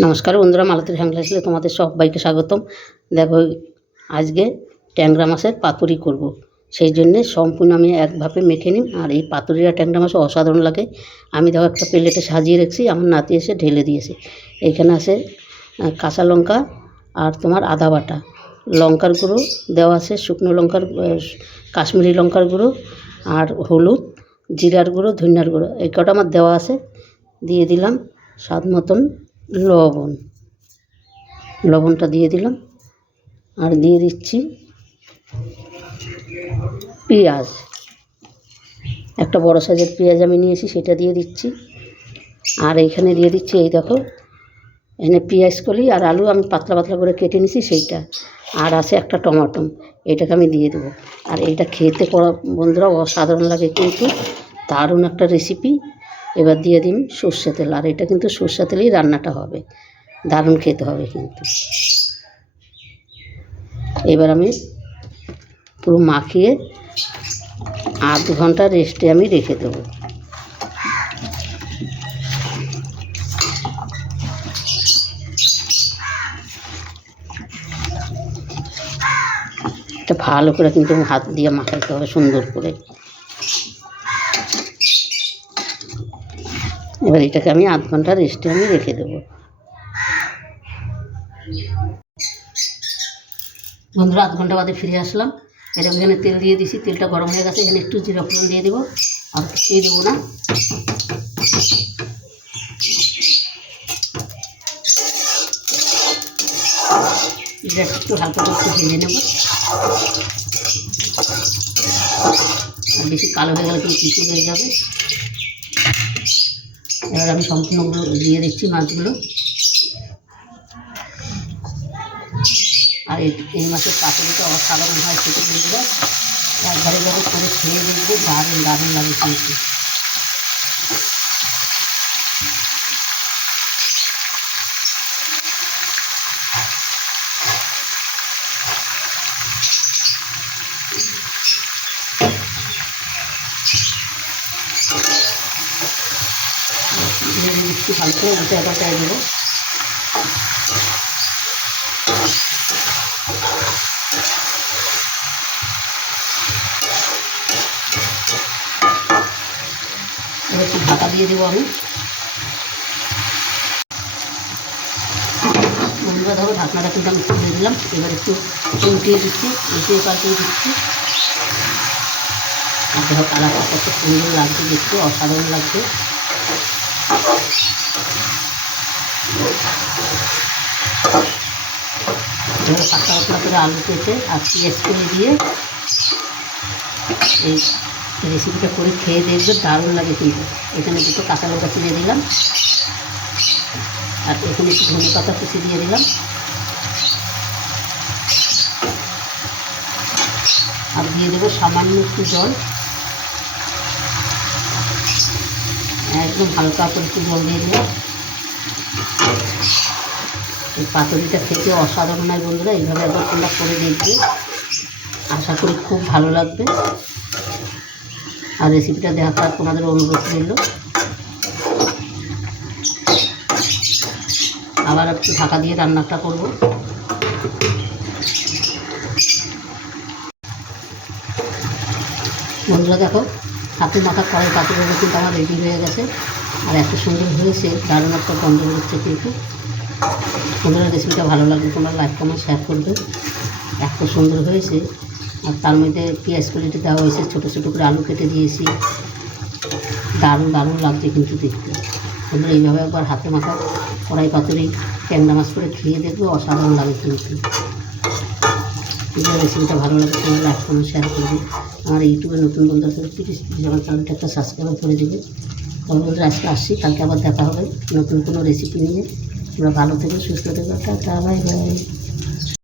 নমস্কার বন্ধুরা, মালতীর হ্যাংলাসলে তোমাদের সবাইকে স্বাগতম। দেখো, আজকে ট্যাংরা মাছের পাতুরি করব। সেই জন্যে সম্পূর্ণ আমি একভাবে মেখে নিই। আর এই পাতুরিটা ট্যাংরা মাছ অসাধারণ লাগে। আমি দেখো একটা প্লেটে সাজিয়ে রেখেছি, আমার নাতি এসে ঢেলে দিয়েছে। এইখানে আছে কাঁচা লঙ্কা আর তোমার আদা বাটা, লঙ্কার গুঁড়ো দেওয়া আছে, শুকনো লঙ্কার কাশ্মীরি লঙ্কার গুঁড়ো আর হলুদ, জিরার গুঁড়ো, ধনিয়ার গুঁড়ো, এই কটা আমার দেওয়া আছে। দিয়ে দিলাম স্বাদ মতন লবণটা দিয়ে দিলাম। আর দিয়ে দিচ্ছি পেঁয়াজ, একটা বড় সাইজের পেঁয়াজ আমি নিয়েছি, সেটা দিয়ে দিচ্ছি। আর এইখানে দিয়ে দিচ্ছি, এই দেখো এখানে পেঁয়াজ কলি আর আলু আমি পাতলা পাতলা করে কেটে নিয়েছি সেইটা। আর আছে একটা টমেটো, এটাকে আমি দিয়ে দেবো। আর এইটা খেতে বন্ধুরা অসাধারণ লাগে, কিন্তু দারুণ একটা রেসিপি। এবার দিয়ে দিন সর্ষে তেল, আর এটা কিন্তু সর্ষে তেলেই রান্নাটা হবে, দারুণ খেতে হবে কিন্তু। এবার আমি পুরো মাখিয়ে আধ ঘন্টা রেস্টে আমি রেখে দেবো। এটা ভালো করে কিন্তু হাত দিয়ে মাখাতে হবে সুন্দর করে। এবার এটাকে আমি আধ ঘন্টা রেস্টে আমি রেখে দেবো। বন্ধুরা, আধ ঘন্টা বাদে ফিরে আসলাম। এটা এখানে তেল দিয়ে দিছি, তেলটা গরম হয়ে গেছে। এখানে একটু জিরা ফোড়ন দিয়ে দেবো, আর কিছুই দেবো না। এটা একটু হালকা করে ভেজে নেব, আর বেশি কালো হয়ে গেলে কিন্তু কিছু হয়ে যাবে। এবার আমি সম্পূর্ণগুলো দিয়ে দিচ্ছি মাছগুলো। আর এই মাছের পাতুরিটা অসাধারণ হয় খেতে, বন্ধুরা একবারে যাবে করে খেয়ে দেখবে, দারুণ দারুণ লাগে কিন্তু। একটু ভালো করে উঠে এটাটাই দেবো। এবার একটু ঢাকা দিয়ে দেবো আমি। বন্ধুরা ধরো, ঢাকনাটা কিন্তু আমি খুলে দিলাম। এবার একটু উল্টিয়ে দিচ্ছি, উল্টিয়ে পাল্টিয়ে দিচ্ছি। আর দেখো কালারটা কত সুন্দর লাগছে দেখতে, অসাধারণ লাগছে। এবার পাতলা পাতলা করে আলু কেটে আর পেঁয়াজ করে দিয়ে এই রেসিপিটা করে খেয়ে দেখবে, দারুণ লাগে কিন্তু। এখানে দুটো কাঁচা লঙ্কা চিড়ে দিলাম, আর এখানে একটু ধনে পাতা কুচি দিয়ে দিলাম, আর দিয়ে দেবো সামান্য একটু জল, একদম হালকা করে একটু জল দিয়ে দিলাম। এই পাতুরিটা খেতে অসাধারণ হয় বন্ধুরা, এইভাবে একবার তোমরা করে দেখবে, আশা করি খুব ভালো লাগবে। আর রেসিপিটা দেখার তোমাদের অনুরোধ রইল। আবার একটু ঢাকা দিয়ে রান্নাটা করব। বন্ধুরা দেখো, হাতে মাথা কড়াই পাতুরিটা কিন্তু আমার রেডি হয়ে গেছে, আর এত সুন্দর হয়েছে, দারুণ একটা গন্ধ বেরোচ্ছে কিন্তু। বন্ধুরা, রেসিপিটা ভালো লাগলে তোমরা লাইক কমেন্ট শেয়ার করবে। এত সুন্দর হয়েছে, আর তার মধ্যে পেঁয়াজ কুচিটা দেওয়া হয়েছে, ছোটো ছোটো করে আলু কেটে দিয়েছি, দারুণ দারুণ লাগছে কিন্তু দেখতে। তোমরা এইভাবে একবার হাতে মাখা কড়াই পাতুরি ট্যাংরা মাছ করে খেয়ে দেখবে, অসাধারণ লাগে কিন্তু। রেসিপিটা ভালো লাগে তোমরা লাইক কমেন্ট শেয়ার করবে। আমার ইউটিউবে নতুন বন্ধু আছে, প্লিজ আমার চ্যানেলটা একটা সাবস্ক্রাইব করে দেবে। তবে বন্ধুরা, আজকে আসছি, কালকে আবার দেখা হবে নতুন কোনো রেসিপি নিয়ে। তোমরা ভালো থেকো, সুস্থ থেকো, টাটা, বাই বাই।